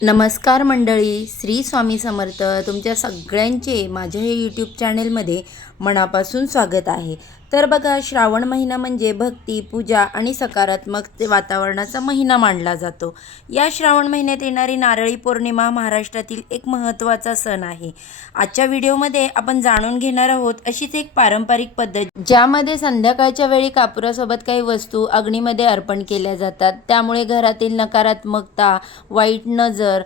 नमस्कार मंडळी, श्री स्वामी समर्थ. तुमच्या सगळ्यांचे माझ्या हे यूट्यूब चॅनेलमध्ये मनापासून स्वागत आहे. तर बघा, श्रावण महिना म्हणजे भक्ती, पूजा आणि सकारात्मक वातावरणाचा महिना मानला जातो. या श्रावण महिन्यात येणारी नारळी पौर्णिमा महाराष्ट्रातील एक महत्त्वाचा सण आहे. आजच्या व्हिडिओमध्ये आपण जाणून घेणार आहोत अशीच एक पारंपरिक पद्धत, ज्यामध्ये संध्याकाळच्या वेळी कापुरासोबत काही वस्तू अग्नीमध्ये अर्पण केल्या जातात. त्यामुळे घरातील नकारात्मकता, वाईट नजर,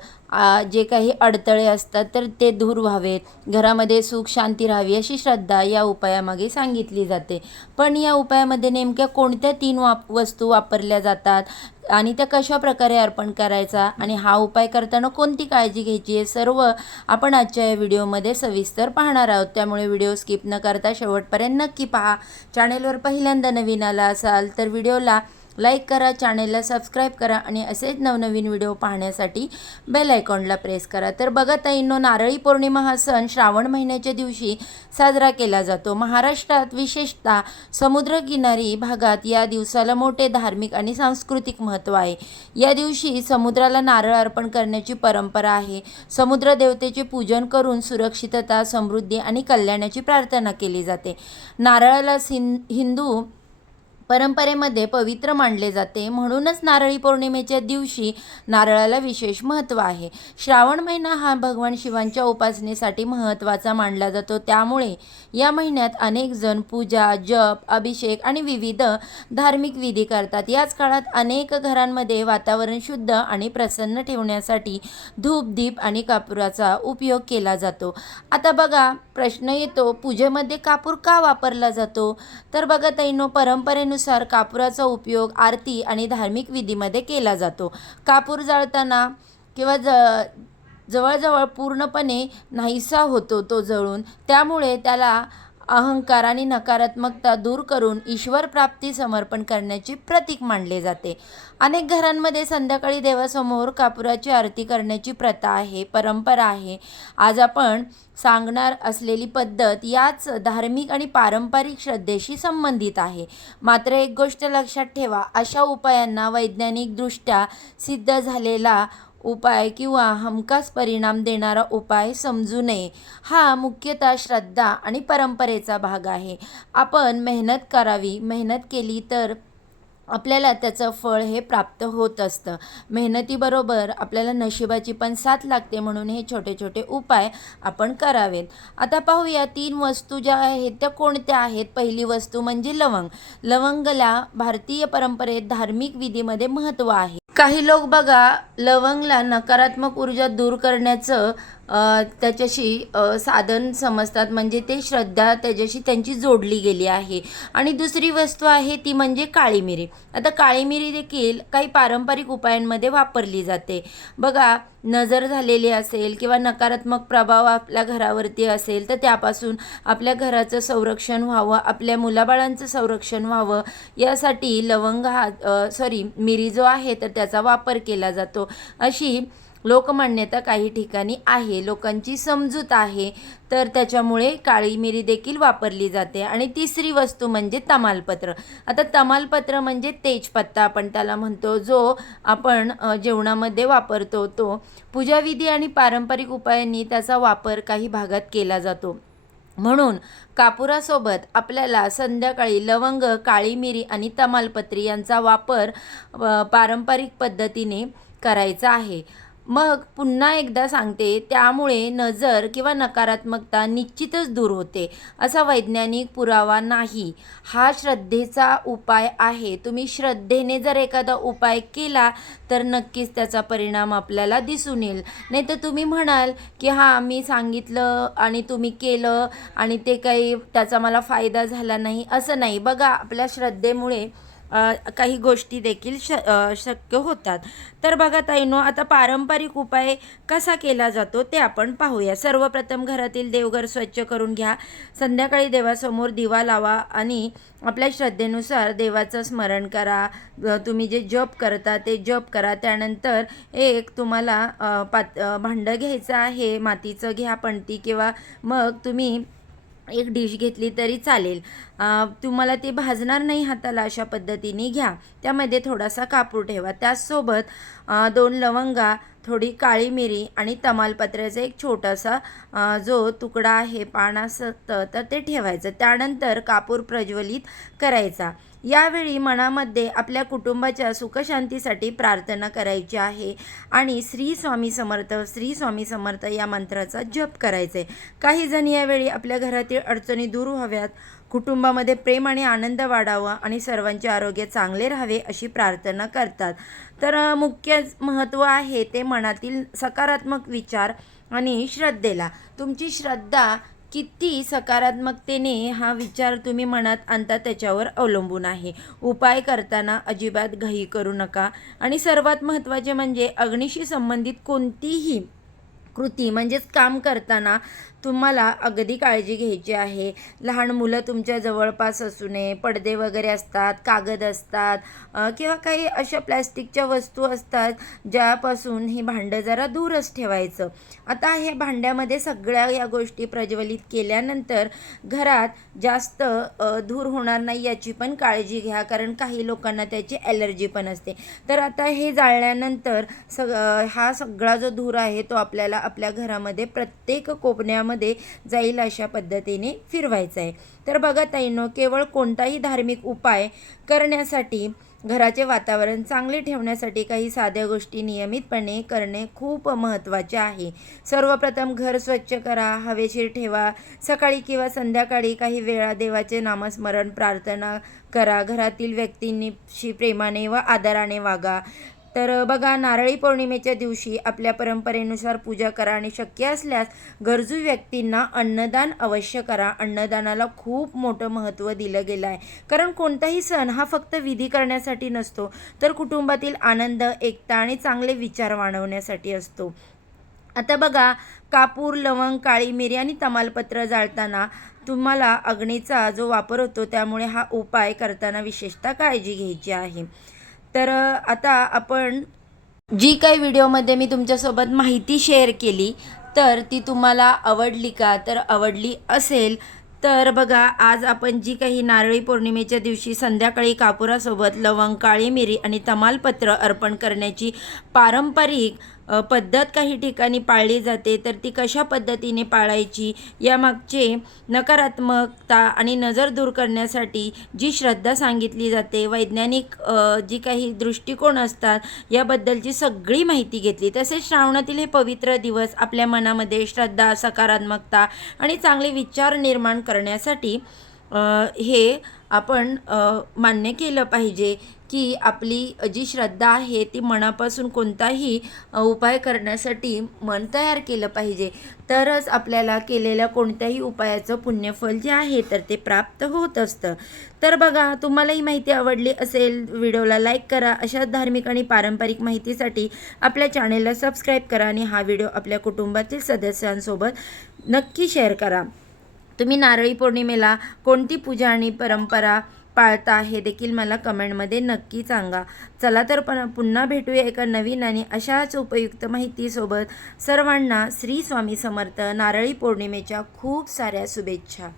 जे काही अडथळे असतात तर ते दूर व्हावेत, घरामध्ये सुख शांती राहावी अशी श्रद्धा या उपायामागे सांगितली जाते. पण या उपायामध्ये नेमक्या कोणत्या 3 वस्तू वापरल्या जातात आणि त्या कशा प्रकारे अर्पण करायचा आणि हा उपाय करताना कोणती काळजी घ्यायची, हे सर्व आपण आजच्या या व्हिडिओमध्ये सविस्तर पाहणार आहोत. त्यामुळे व्हिडिओ स्किप न करता शेवटपर्यंत नक्की पहा. चॅनेलवर पहिल्यांदा नवीन आला असाल तर व्हिडिओला लाईक करा, चॅनेलला सबस्क्राईब करा आणि असेच नवनवीन व्हिडिओ पाहण्यासाठी बेल आयकॉनला प्रेस करा. तर बघा ताईंनो, नारळी पौर्णिमा हा सण श्रावण महिन्याच्या दिवशी साजरा केला जातो. महाराष्ट्रात विशेषतः समुद्रकिनारी भागात या दिवसाला मोठे धार्मिक आणि सांस्कृतिक महत्त्व आहे. या दिवशी समुद्राला नारळ अर्पण करण्याची परंपरा आहे. समुद्र देवतेचे पूजन करून सुरक्षितता, समृद्धी आणि कल्याणाची प्रार्थना केली जाते. नारळाला हिंदू परंपरेमध्ये पवित्र मानले जाते, म्हणूनच नारळी पौर्णिमेच्या दिवशी नारळाला विशेष महत्त्व आहे. श्रावण महिना हा भगवान शिवांच्या उपासनेसाठी महत्त्वाचा मानला जातो. त्यामुळे या महिन्यात अनेक जण पूजा, जप, अभिषेक आणि विविध धार्मिक विधी करतात. याच काळात अनेक घरांमध्ये वातावरण शुद्ध आणि प्रसन्न ठेवण्यासाठी धूप, दीप आणि कापुराचा उपयोग केला जातो. आता बघा, प्रश्न येतो, पूजेमध्ये कापूर का वापरला जातो? तर बघा ताईंनो, परंपरेनुसार कापुराचा उपयोग आरती आणि धार्मिक विधीमध्ये केला जातो. कापूर जाळताना किंवा जवळजवळ पूर्णपणे नाहीसा होतो तो जळून. त्यामुळे त्याला अहंकार आणि नकारात्मकता दूर करून ईश्वर प्राप्ती समर्पण करण्याचे प्रतीक मानले जाते. अनेक घरांमध्ये संध्याकाळी देवासमोर कापुराची आरती करण्याची प्रथा आहे, परंपरा आहे. आज आपण सांगणार असलेली पद्धत याच धार्मिक आणि पारंपरिक श्रद्धेशी संबंधित आहे. मात्र एक गोष्ट लक्षात ठेवा, अशा उपायांना वैज्ञानिकदृष्ट्या सिद्ध झालेला उपाय किंवा हमखास परिणाम देणारा उपाय समजू नये. हा मुख्यतः श्रद्धा आणि परंपरेचा भाग आहे. आपण मेहनत करावी, मेहनत केली तर आपल्याला त्याचं फळ हे प्राप्त होत असतं. मेहनतीबरोबर आपल्याला नशिबाची पण साथ लागते, म्हणून हे छोटे छोटे उपाय आपण करावेत. आता पाहूया 3 वस्तू ज्या आहेत त्या कोणत्या आहेत. पहिली वस्तू म्हणजे लवंग. लवंगला भारतीय परंपरेत धार्मिक विधीमध्ये महत्त्व आहे. काही लोक बघा, लवंगला नकारात्मक ऊर्जा दूर करण्याचं त्याच्याशी साधन समजतात, म्हणजे ते श्रद्धा त्याच्याशी त्यांची जोडली गेली आहे. आणि दुसरी वस्तू आहे ती म्हणजे काळी मिरी. आता काळी मिरी देखील काही पारंपरिक उपायांमध्ये वापरली जाते. बघा, नजर झालेली असेल किंवा नकारात्मक प्रभाव आपल्या घरावरती असेल तर त्यापासून आपल्या घराचं संरक्षण व्हावं, आपल्या मुलाबाळांचं संरक्षण व्हावं, यासाठी लवंग मिरी जो आहे तर त्याचा वापर केला जातो, अशी लोकमान्यता काही ठिकाणी आहे, लोकांची समजूत आहे. तर त्याच्यामुळे काळी मिरी देखील वापरली जाते. आणि तिसरी वस्तू म्हणजे तमालपत्र. आता तमालपत्र म्हणजे तेजपत्ता आपण त्याला म्हणतो, जो आपण जेवणामध्ये वापरतो. तो पूजाविधी आणि पारंपरिक उपायांनी त्याचा वापर काही भागात केला जातो. म्हणून कापुरासोबत आपल्याला संध्याकाळी लवंग, काळी मिरी आणि तमालपत्री यांचा वापर पारंपरिक पद्धतीने करायचा आहे. मग पुन्हा एकदा सांगते, त्यामुळे नजर किंवा नकारात्मकता निश्चितच दूर होते, असा वैज्ञानिक पुरावा नाही. हा श्रद्धेचा उपाय आहे. तुम्ही श्रद्धेने जर एखादा उपाय केला तर नक्कीच त्याचा परिणाम आपल्याला दिसून येईल. नाही तर तुम्ही म्हणाल की हां, मी सांगितलं आणि तुम्ही केलं आणि ते काही त्याचा मला फायदा झाला नाही, असं नाही. बघा, आपल्या श्रद्धेमुळे काही गोष्टी देखील शक्य होतात. तर बघा ताईंनो, आता पारंपरिक उपाय कसा केला जातो ते आपण पाहूया. सर्वप्रथम घरातील देवघर स्वच्छ करून घ्या. संध्याकाळी देवासमोर दिवा लावा आणि आपल्या श्रद्धेनुसार देवाचं स्मरण करा. तुम्ही जे जप करता ते जप करा. त्यानंतर एक तुम्हाला भांडं घ्यायचं आहे, मातीचं घ्या, पणती, किंवा मग तुम्ही एक डिश घेतली तरी चालेल. तुम्हाला ते भाजणार नाही हाताला, अशा पद्धतीने घ्या. त्यामध्ये थोडासा कापूर ठेवा. त्याचसोबत 2 लवंगा थोडी काळी मिरी आणि तमालपत्र्याचा एक छोटासा जो तुकडा आहे पान असतं तर ते ठेवायचं. त्यानंतर कापूर प्रज्वलित करायचा. यावेळी मनामध्ये आपल्या कुटुंबाच्या सुखशांतीसाठी प्रार्थना करायची आहे आणि श्री स्वामी समर्थ, श्री स्वामी समर्थ या मंत्राचा जप करायचा आहे. काही जण यावेळी आपल्या घरातील अडचणी दूर व्हाव्यात, कुटुंबामध्ये प्रेम आणि आनंद वाढावा आणि सर्वांचे आरोग्य चांगले राहावे अशी प्रार्थना करतात. तर मुख्य महत्त्व आहे ते मनातील सकारात्मक विचार आणि श्रद्धेला. तुमची श्रद्धा किती सकारात्मकतेने हा विचार तुम्ही मनात आणता त्याच्यावर अवलंबून आहे. उपाय करताना अजिबात घाई करू नका आणि सर्वात महत्त्वाचे म्हणजे अग्नीशी संबंधित कोणतीही कृती म्हणजेच काम करताना तुम्हाला अगदी काळजी घ्यायची आहे. लहान मुलं तुमच्या जवळपास असू नये, पडदे वगैरे असतात, कागद असतात किंवा काही अशा प्लॅस्टिकच्या वस्तू असतात ज्यापासून हे भांडं जरा दूरच ठेवायचं. आता हे भांड्यामध्ये सगळ्या या गोष्टी प्रज्वलित केल्यानंतर घरात जास्त धूर होणार नाही याची पण काळजी घ्या, कारण काही लोकांना त्याची ॲलर्जी पण असते. तर आता हे जाळल्यानंतर हा सगळा जो धूर आहे तो आपल्याला आपल्या घरामध्ये प्रत्येक कोपऱ्यामध्ये जाईल अशा पद्धतीने फिरवायचा आहे. तर बघा ताईंनो, केवळ कोणताही धार्मिक उपाय करण्यासाठी, घराचे वातावरण चांगले ठेवण्यासाठी काही साध्या गोष्टी नियमितपणे करणे खूप महत्त्वाचे आहे. सर्वप्रथम घर स्वच्छ करा, हवेशीर ठेवा. सकाळी किंवा संध्याकाळी काही वेळा देवाचे नामस्मरण, प्रार्थना करा. घरातील व्यक्तींशी प्रेमाने व आदराने वागा. तर बघा, नारळी पौर्णिमेच्या दिवशी आपल्या परंपरेनुसार पूजा करा आणि शक्य असल्यास गरजू व्यक्तींना अन्नदान अवश्य करा. अन्नदानाला खूप मोठं महत्त्व दिलं गेलं आहे, कारण कोणताही सण हा फक्त विधी करण्यासाठी नसतो, तर कुटुंबातील आनंद, एकता आणि चांगले विचार वाढवण्यासाठी असतो. आता बघा, कापूर, लवंग, काळी मिरी आणि तमालपत्र जाळताना तुम्हाला अग्नीचा जो वापर होतो, त्यामुळे हा उपाय करताना विशेषतः काळजी घ्यायची आहे. तर आता आपण जी काही व्हिडिओमध्ये मी तुमच्यासोबत माहिती शेअर केली तर ती तुम्हाला आवडली का? तर आवडली असेल तर बघा, आज आपण जी काही नारळी पौर्णिमेच्या दिवशी संध्याकाळी कापुरासोबत लवंग, काळी मिरी आणि तमालपत्र अर्पण करण्याची पारंपरिक पद्धत काही ठिकाणी पाळली जाते, तर ती कशा पद्धतीने पाळायची यामागचे नकारात्मकता आणि नजर दूर करण्यासाठी जी श्रद्धा सांगितली जाते, वैज्ञानिक जी काही दृष्टिकोन असतात याबद्दलची सगळी माहिती घेतली. तसेच श्रावणातील हे पवित्र दिवस आपल्या मनामध्ये श्रद्धा, सकारात्मकता आणि चांगले विचार निर्माण करण्यासाठी हे आपण मान्य केलं पाहिजे की आपली जी श्रद्धा आहे ती मनापासून कोणताही उपाय करण्यासाठी मन तयार केलं पाहिजे, तरच आपल्याला केलेल्या कोणत्याही उपायाचं पुण्यफल जे आहे तर ते प्राप्त होत असतं. तर बघा, तुम्हाला ही माहिती आवडली असेल, व्हिडिओला लाईक करा. अशा धार्मिक आणि पारंपरिक माहितीसाठी आपल्या चॅनेलला सबस्क्राईब करा आणि हा व्हिडिओ आपल्या कुटुंबातील सदस्यांसोबत नक्की शेअर करा. तुम्ही नारळी पौर्णिमेला कोणती पूजा आणि परंपरा पाळता हे देखील मला कमेंटमध्ये नक्की सांगा. चला तर पुन्हा भेटूया एका नवीन आणि अशाच उपयुक्त माहितीसोबत. सर्वांना श्री स्वामी समर्थ. नारळी पौर्णिमेच्या खूप साऱ्या शुभेच्छा.